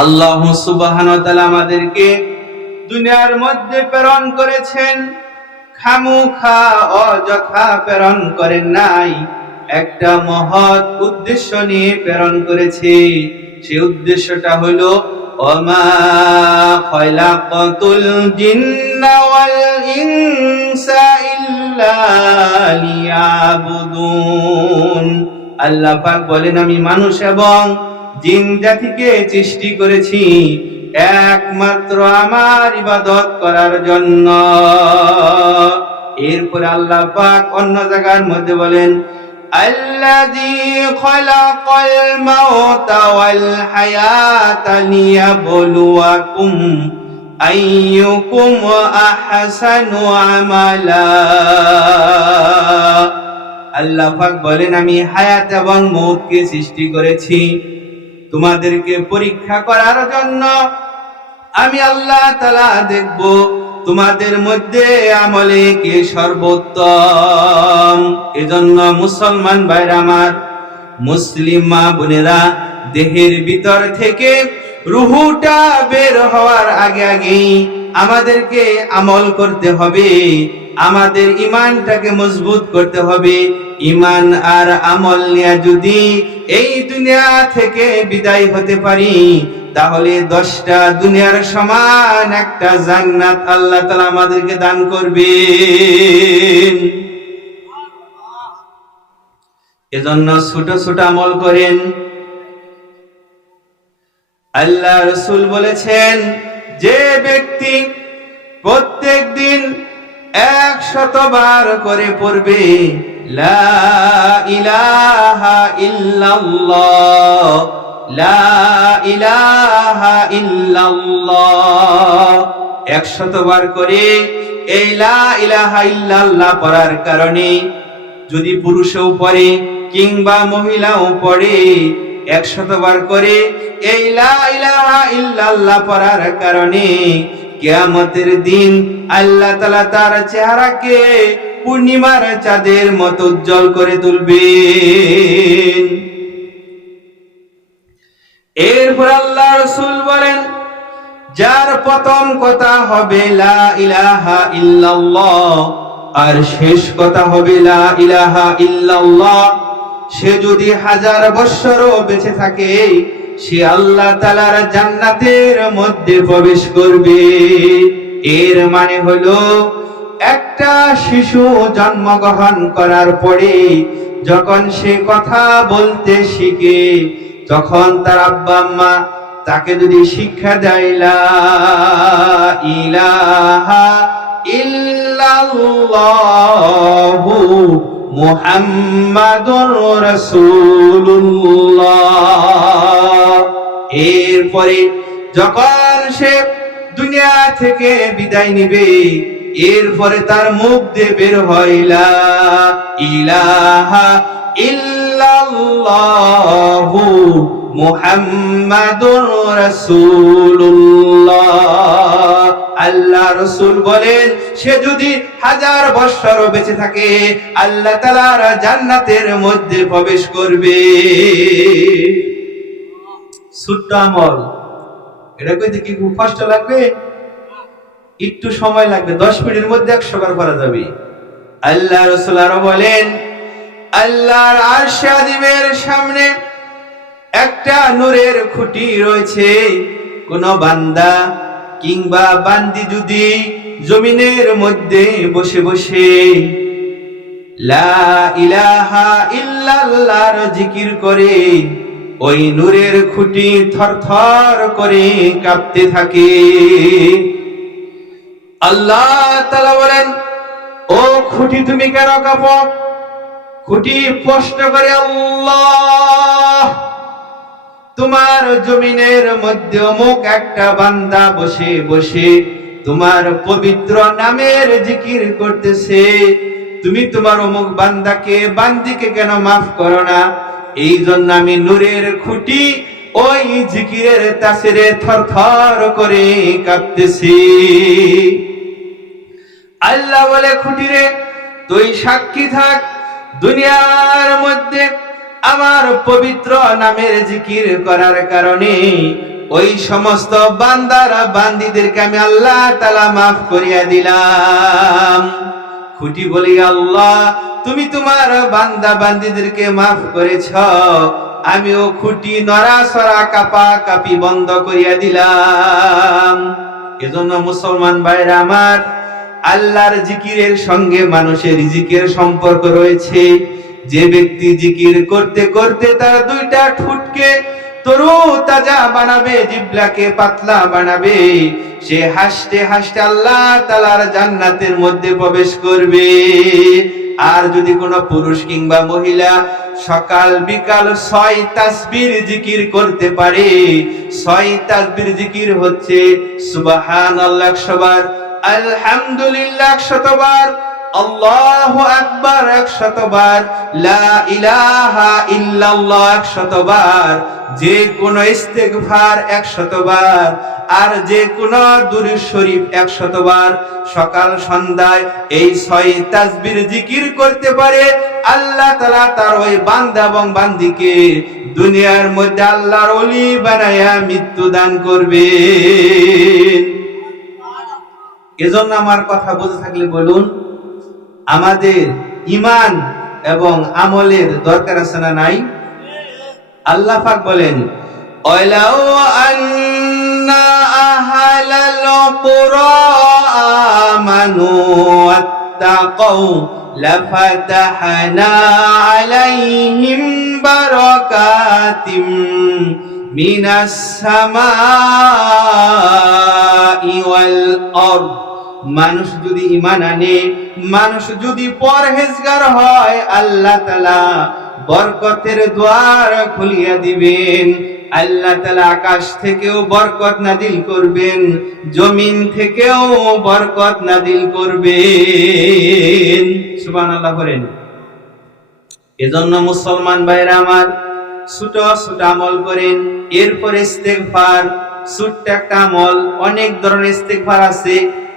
আল্লাহ সুবাহান আমাদেরকে দুনিয়ার মধ্যে প্রেরণ করেছেন। খামুখা অযথা প্রেরণ করেন নাই। একটা মহৎ উদ্দেশ্য নিয়ে প্রেরণ করেছে। সেই উদ্দেশ্যটা হলো খয়লাকতুল জিন্না ওয়াল ইনসা ইল্লা লিয়াবুদুন। আল্লাহ পাক বলেন, আমি মানুষ এবং জিন জাতিকে সৃষ্টি করেছি একমাত্র আমার ইবাদত করার জন্য এরপরে আল্লাহ পাক অন্য জায়গার মধ্যে বলেন الذي خلق الموت والحياة ليبلوكم أيكم أحسن عملا আল্লাহ পাক বলেন আমি হায়াত এবং মৌতকে সৃষ্টি করেছি তোমাদেরকে পরীক্ষা করার জন্য আমি আল্লাহ তালা দেখব তোমাদের মধ্যে আমলে কে সর্বোত্তম। এজন্য মুসলমান ভাইরা আমার, মুসলিম মা বোনেরা, দেহের ভিতর থেকে রুহুটা বের হওয়ার আগে আগেই আমাদেরকে আমল করতে হবে, আমাদের ইমানটাকে মজবুত করতে হবে। ইমান আর আমল নিয়ে যদি এই দুনিয়া থেকে বিদায় হতে পারি, তাহলে দশটা দুনিয়ার সমান একটা জান্নাত আল্লাহ তালা আমাদেরকে দান করবে এজন্য ছোট ছোট আমল করেন। আল্লাহ রসুল বলেছেন যে ব্যক্তি প্রত্যেক দিন এক শতবার করে পড়বে, লা ইলাহা ইল্লাল্লাহ, লা ইলাহা ইল্লাল্লাহ এক শতবার করে এই লা ইলাহা ইল্লাল্লাহ পড়ার কারণে যদি পুরুষও পড়ে কিংবা মহিলাও পড়ে একশতবার করে, এই ইল্লাল্লাহ পড়ার কারণে কিয়ামতের দিন আল্লাহ তাআলা তার চেহারাকে পূর্ণিমার চাঁদের মতো উজ্জ্বল করে তুলবে এরপর আল্লাহ রসুল বলেন, যার প্রথম কথা হবে লা ইলাহা ইল্লাল্লাহ, আর শেষ কথা হবে লা ইলাহা ইল্লাল্লাহ। সে যদি হাজার বৎসরও বেঁচে থাকে, সে আল্লাহ তালার জান্নাতের মধ্যে প্রবেশ করবে। এর মানে হলো, একটা শিশু জন্মগ্রহণ করার পরে যখন সে কথা বলতে শিখে, তখন তার আব্বা আম্মা তাকে যদি শিক্ষা দেয় ইলাহা ইল্লাল্লাহু মুহাম্মাদুর রাসূলুল্লাহ। এরপরে যখন সে দুনিয়া থেকে বিদায় নিবে, এরপরে তার মুখ দিয়ে বের হয়, লা ইলাহা ইল্লাল্লাহু মুহাম্মাদুর রাসূলুল্লাহ। আল্লাহ রসুল বলেন সে যদি হাজার বৎসর বেঁচে থাকে, আল্লাহ তালার জান্নাতের মধ্যে প্রবেশ করবে। এটা কইতে কি খুব কষ্ট লাগবে? একটু সময় লাগবে, দশ মিনিটের মধ্যে একশো বার করা যাবে। আল্লাহ রসুল আরও বলেন, আল্লাহর আরশে সামনে একটা নূরের খুঁটি রয়েছে। কোন বান্দা কিংবা বান্দি যদি জমিনের মধ্যে বসে বসে লা ইলাহা ইল্লাল্লাহর জিকির করে, ওই নূরের খুঁটি থরথর করে কাঁপতে থাকে। আল্লাহ তাআলা বলেন, ও খুঁটি তুমি কেন কাঁপো? খুঁটি প্রশ্ন করে, আল্লাহ তোমার জমিনের মধ্যে অমুক একটা বান্দা বসে বসে তোমার পবিত্র নামের জিকির করতেছে। তুমি তোমার অমুক বান্দাকে, বান্দিকে কেন মাফ করো না? এই জন্য আমি নূরের খুঁটি ওই জিকিরের তাসিরে থর থর করে কাঁপতেছি। আল্লাহ বলে খুঁটিরে তুই সাক্ষী থাক। দুনিয়ার মধ্যে আমার পবিত্র নামের জিকির করার কারণে ওই সমস্ত বান্দারা, বান্দিদেরকে আমি আল্লাহ তালা মাফ করিয়া দিলাম। খুঁটি বলি, আল্লাহ, তুমি তোমার বান্দা, বান্দিদেরকে মাফ করেছ। আমিও খুঁটি নড়াচড়া কাপা কাপি বন্ধ করিয়া দিলাম। এজন্য মুসলমান ভাইরা আমার আল্লাহর জিকিরের সঙ্গে মানুষের রিজিকের সম্পর্ক রয়েছে। যে ব্যক্তি জিকির করতে করতে তার দুইটা ঠুটকে তরু তাজা বানাবে, জিবলাকে পাতলা বানাবে। সে হাসতে হাসতে আল্লাহ তালার জান্নাতের মধ্যে প্রবেশ করবে। আর যদি কোনো পুরুষ কিংবা মহিলা সকাল বিকাল ছয় তাসবির জিকির করতে পারে, ছয় তাসবির জিকির হচ্ছে সুবাহান আল্লাহ সবার আলহামদুলিল্লাহ শতবার আল্লাহ আকবার একশতবার লা ইলাহা ইল্লাল্লাহ একশতবার যে কোন ইস্তেগফার একশতবার আর যে কোন দুরূদ শরীফ একশতবার। সকাল সন্ধ্যায় এই ছয় তাসবির জিকির করতে পারে আল্লাহ তাআলা তার ওই বান্দা এবং বান্দিকে দুনিয়ার মধ্যে আল্লাহর ওলি বানায়া মৃত্যু দান করবে। এজন্য আমার কথা বুঝে থাকলে বলুন আমাদের ইমান এবং আমলের দরকার আছে না নাই? আল্লাহ পাক বলেন, ওয়ালাউ আন্না আহলাল কুরা আমানু ওয়াত্তাকাউ লাফাতাহনা আলাইহিম বারাকাতিম মিনাস সামাই ওয়াল আরদ। মানুষ যদি ইমান আনে, মানুষ যদি পরহেজগার হয়, আল্লাহ তালা বরকতের দ্বার খুলিয়া দিবেন। আল্লাহ তালা আকাশ থেকেও বরকত নাদিল করবেন, জমিন থেকেও বরকত নাদিল করবেন। সুবান আল্লাহ করেন এজন্য মুসলমান ভাইরা আমার, ছোট ছোট আমল করেন, এরপরে ইস্তেগফার, ছোট্ট একটা আমল, অনেক ধরনের ইস্তেগফার আছে।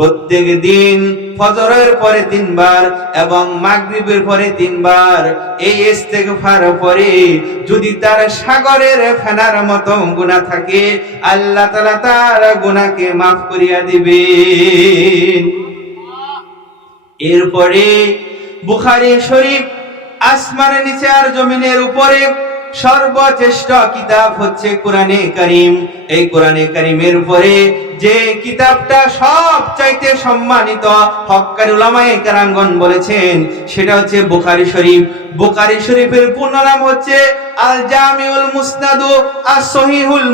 প্রত্যেক দিন ফজরের পরে তিনবার এবং মাগরিবের পরে তিনবার। এই ইস্তেগফার পরে যদি তার সাগরের ফেনার মতো গুনাহ থাকে, আল্লাহ তাআলা তার গুনাহকে maaf করিয়া দিবে এরপরে বুখারী শরীফ আসমানের নিচে আর জমিনের উপরে সর্বশ্রেষ্ঠ কিতাব হচ্ছে কোরআনে করিম। এই কোরআনে করিমের উপরে যে কিতাবটা সব চাইতে সম্মানিত হক্কারি উলামায়ে বলেছেন, সেটা হচ্ছে বুখারী শরীফ। বুখারী শরীফের পূর্ণ নাম হচ্ছে আল জামিউল মুসনাদু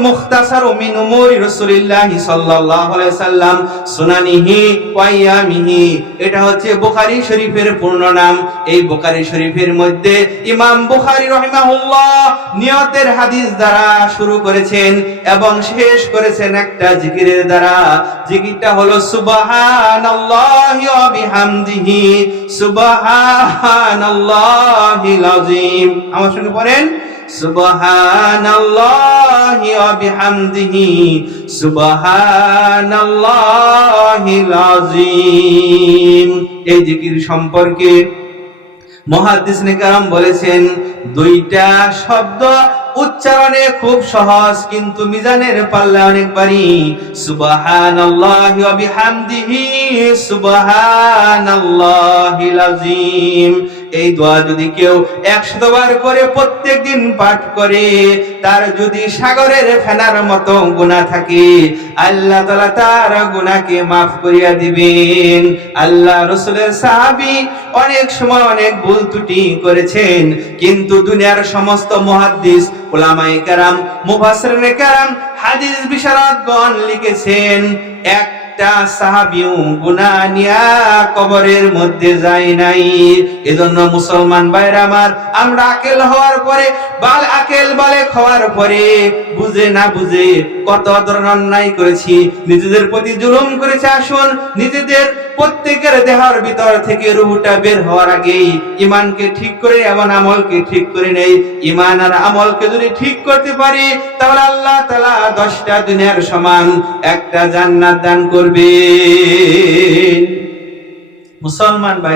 মুখতাসারু মিন সাল্লাল্লাহু আলাইহি সাল্লাম সুনানিহি এটা হচ্ছে বুখারী শরীফের পূর্ণ নাম। এই বুখারী শরীফের মধ্যে ইমাম বুখারী রাহিমাহুল্লাহ নিয়তের হাদিস দ্বারা শুরু করেছেন এবং শেষ করেছেন একটা জিকিরের দ্বারা। জিকিরটা হলো সুবহানাল্লাহি ওয়া বিহামদিহি সুবহানাল্লাহিল আযীম আমার সঙ্গে পড়েন, সুবহানাল্লাহি ওয়া বিহামদিহি সুবহানাল্লাহিল আযীম এই জিকির সম্পর্কে মহাদিস কারাম বলেছেন, দুইটা শব্দ উচ্চারণে খুব সহজ কিন্তু মিজানের পাল্লা অনেক বাড়ি। সুবহানাল্লাহি ওয়া বিহামদিহি এই দোয়া যদি কেউ একশো বার করে প্রত্যেক দিন পাঠ করে, তার যদি সাগরের ফেনার মতো গুণা থাকে, আল্লাহ তালা তার গুণাকে মাফ করিয়া দিবেন। আল্লাহ রসুলের সাহাবি অনেক সময় অনেক ভুল ত্রুটি করেছেন, কিন্তু দুনিয়ার সমস্ত মহাদ্দিস ওলামায়ে কারাম, মুফাসসিরিনে কেরাম, হাদিস বিশারদগণ লিখেছেন, এক একটা সাহাবিও গুনা নিয়া কবরের মধ্যে যায় নাই। এজন্য মুসলমান ভাইরা আমার, আমরা আকেল হওয়ার পরে, বাল আকেল বলে খাওয়ার পরে বুঝে না বুঝে কত ধরনের অন্যায় করেছি, নিজেদের প্রতি জুলুম করেছে। আসুন, নিজেদের প্রত্যেকের দেহর ভিতর থেকে রুহুটা বের হওয়ার আগেই ইমানকে ঠিক করে, এমন আমলকে ঠিক করে নেই। ইমান আর আমলকে যদি ঠিক করতে পারি, তাহলে আল্লাহ তালা দশটা দিনের সমান একটা জান্নাত দান করবে মুসলমান ভাই